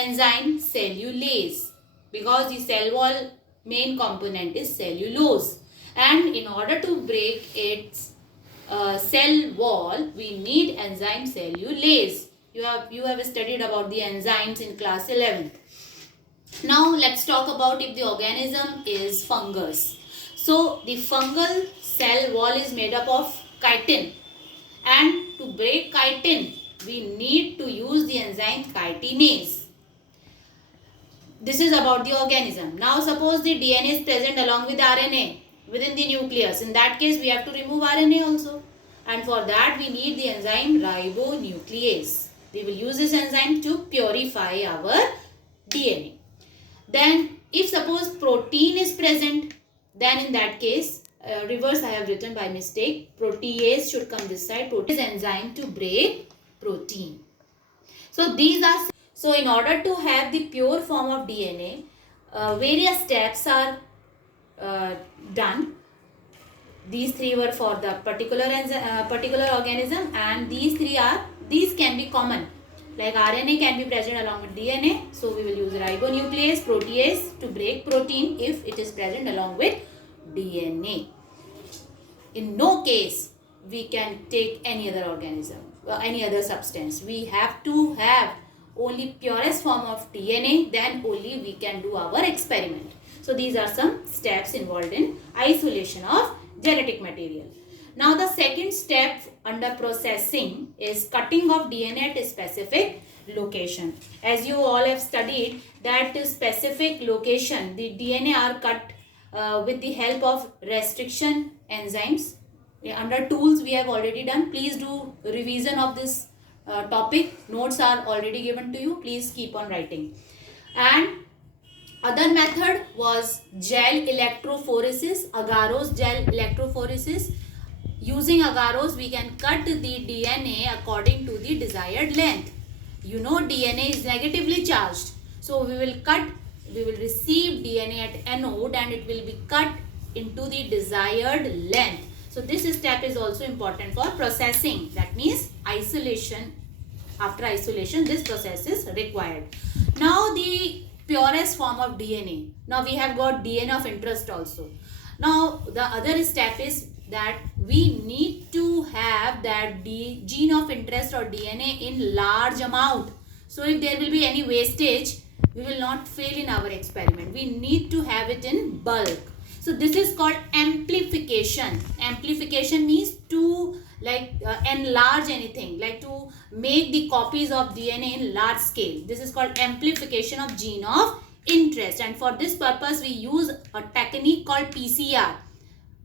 enzyme cellulase, because the cell wall main component is cellulose, and in order to break its cell wall we need enzyme cellulase. You have studied about the enzymes in class 11th. Now let's talk about if the organism is fungus. So the fungal cell wall is made up of chitin, and to break chitin we need to use the enzyme chitinase. This is about the organism. Now suppose the DNA is present along with RNA within the nucleus. In that case we have to remove RNA also, and for that we need the enzyme ribonuclease. We will use this enzyme to purify our DNA. Then if suppose protein is present, then in that case reverse I have written by mistake. Protease should come this side. Protease enzyme to break protein. So in order to have the pure form of DNA, various steps are done. These three were for the particular organism, and these can be common. Like RNA can be present along with DNA, so we will use ribonuclease, protease to break protein if it is present along with DNA. In no case we can take any other organism or any other substance. We have to have only purest form of DNA, then only we can do our experiment. So these are some steps involved in isolation of genetic material. Now the second step under processing is cutting of DNA at a specific location. As you all have studied that specific location, the DNA are cut with the help of restriction enzymes. Under tools we have already done. Please do revision of this topic. Notes are already given to you. Please keep on writing. And other method was gel electrophoresis, agarose gel electrophoresis. Using agarose we can cut the DNA according to the desired length. You know DNA is negatively charged, so we will receive DNA at anode and it will be cut into the desired length. So this step is also important for processing. That means isolation. After isolation this process is required. Now the purest form of DNA. Now we have got DNA of interest also. Now the other step is that we need to have that gene of interest or DNA in large amount. So if there will be any wastage, we will not fail in our experiment. We need to have it in bulk. So this is called amplification. Amplification means to enlarge anything, like to make the copies of DNA in large scale. This is called amplification of gene of interest, and for this purpose we use a technique called PCR.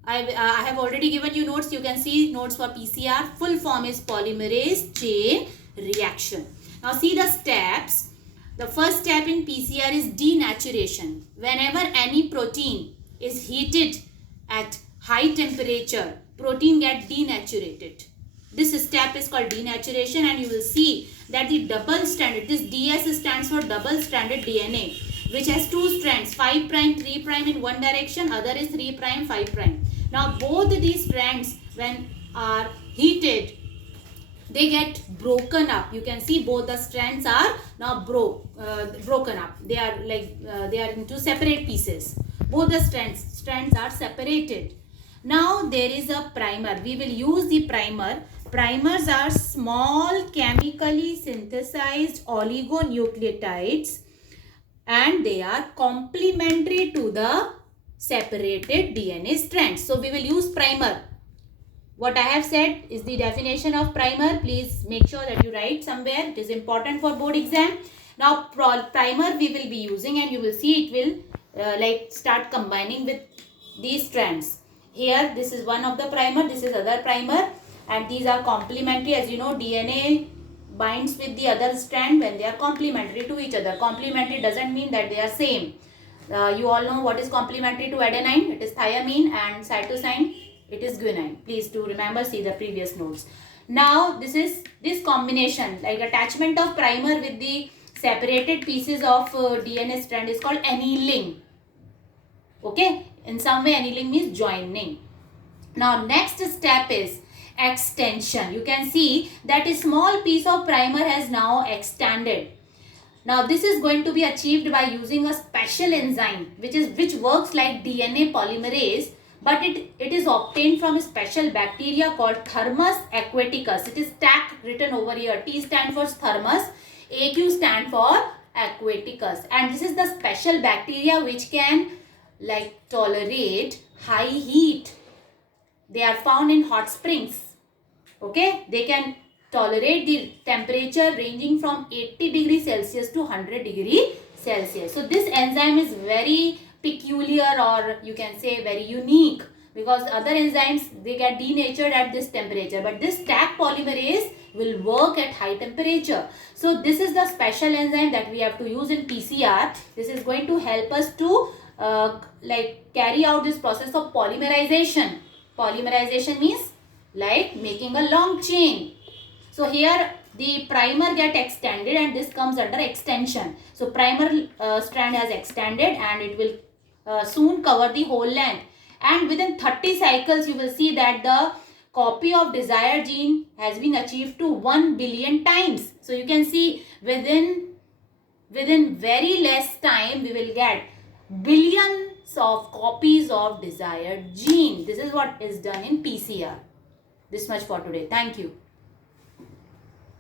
I have already given you notes. You can see notes for PCR. Full form is polymerase chain reaction. Now see the steps. The first step in PCR is denaturation. Whenever any protein is heated at high temperature, protein get denaturated. This step is called denaturation, and you will see that the double stranded, this DS stands for double stranded DNA, which has two strands, 5 prime 3 prime in one direction, other is 3 prime 5 prime. Now both these strands when are heated, they get broken up. You can see both the strands are now broken up. They are into separate pieces. Both the strands are separated. Now there is a primer. We will use the primer. Primers are small chemically synthesized oligonucleotides, and they are complementary to the separated DNA strands. So we will use primer. What I have said is the definition of primer. Please make sure that you write somewhere. It is important for board exam. Now primer we will be using, and you will see it will start combining with these strands. Here this is one of the primer, this is other primer, and these are complementary. As you know, DNA binds with the other strand when they are complementary to each other. Complementary doesn't mean that they are same. You all know what is complementary to adenine. It is thiamine, and cytosine it is guanine. Please do remember, see the previous notes. Now this combination, like attachment of primer with the separated pieces of DNA strand, is called annealing. Okay, in some way annealing means joining. Now next step is extension. You can see that a small piece of primer has now extended. Now this is going to be achieved by using a special enzyme which works like DNA polymerase, but it is obtained from a special bacteria called Thermus aquaticus. It is TAC written over here. T stand for thermus, AQ stand for aquaticus, and this is the special bacteria which can like tolerate high heat. They are found in hot springs. Okay, they can tolerate the temperature ranging from 80 degrees Celsius to 100 degrees Celsius. So this enzyme is very peculiar, or you can say very unique, because other enzymes, they get denatured at this temperature, but this TAC polymerase will work at high temperature. So this is the special enzyme that we have to use in PCR. This is going to help us to like carry out this process of polymerization. Polymerization means like making a long chain. So here the primer get extended and this comes under extension. So primer strand has extended and it will soon cover the whole length. And within 30 cycles you will see that the copy of desired gene has been achieved to 1 billion times. So you can see within very less time we will get billions of copies of desired gene. This is what is done in PCR. This much for today. Thank you.